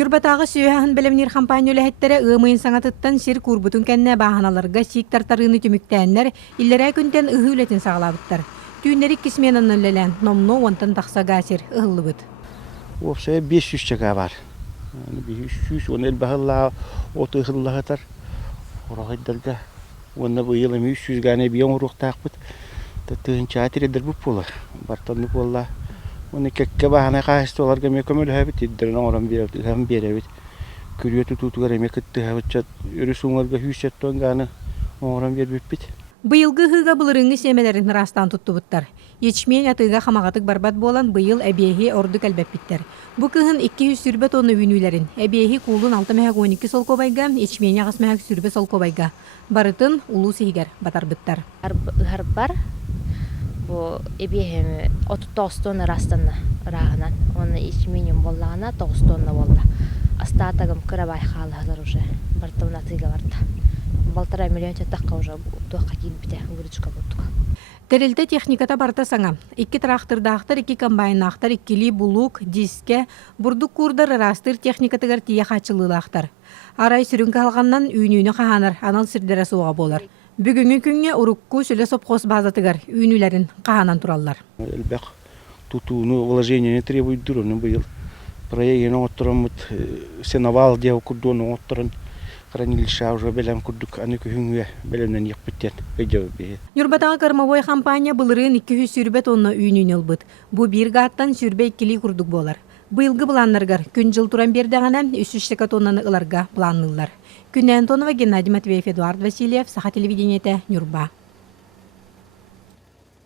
Юрбатағы сүйәһін білімнер компания өләһеттері ымайын саңатыттан сир курбутун кәнне бағаналарга сик тартарыны түміктәннер иллерә күнтен ыһы үлетін сағалабыттар. Түйіннері кисменан өлелән, номно онтан тақсаға сир ыһылыбыт. Опсая 500 чаға бар. 500, оны әлбағылла оты ыһыллағатар. Орағайдарға, оны бұйылы 300 ғаны бейін ұрықтақ бұд. Тыгын чатырыдыр бұп болы. Бартанны болла. Оны кәкке бағана қағысты оларға мекөмел әбіт еддерін оңыран беребіт. Күрие тұтуғар әме күтті әбітчат. Үріс оңырға хүйсеттен ғаны оңыран бербіп бит. Быйылғы хыга бұлырыңы семелерін растан тұтты бұттар. Ечмен атыға қамағатық барбат болан быйыл әбейхи ордық әлбәп біттер. Бұ кыхын 200 сүрбет оны үйнүлерін. Әбейхи кулын 6-12 сол кобайга, ечмен ағыс-мәғік сүрбет сол кобайга. Барытын улу сейгер батар бұттар. Бар. Бу эбиэм 39 тонна растанна рагынан. Оны ичменем боллагана 9 тонна болла. Астатагым кырабай халалар уже. Бартына тыга барда. 1,5 миллион чатакка уже туакка килбите выручка буттук. Терилте техниката барта саңа. 2 трактырдақтар, 2 комбайнақтар, 2 булук, диске, бурдук курдар растыр техникатыгар тия хачылылақтар. Арай сүрүнкө алганнан үйнүүнү каханар, анал сирдере суга болар. Бүгүнгү күнгө урукку сүлө сопкос базатыгар үйнүлерин каханан тураллар. Элбек тутууну вложение требует дурны быйыл. Проектен отторон сеновал деп курдуну отторон хранилище уже белем курдук аны күнгө белемнен якпыттен өйдө. Юрбатага кырмовой компания былырын 200 сүрбе тонна үйнүүнү албыт. Бу бир гаттан сүрбе 2 курдук болар. Быйылгы планнаргар күн жыл туран бердегана 300 тоннаны ыларга планнылар. Күннен Антонова, Геннадий Матвеев, Эдуард Васильев, Саха телевидениете, Нюрба.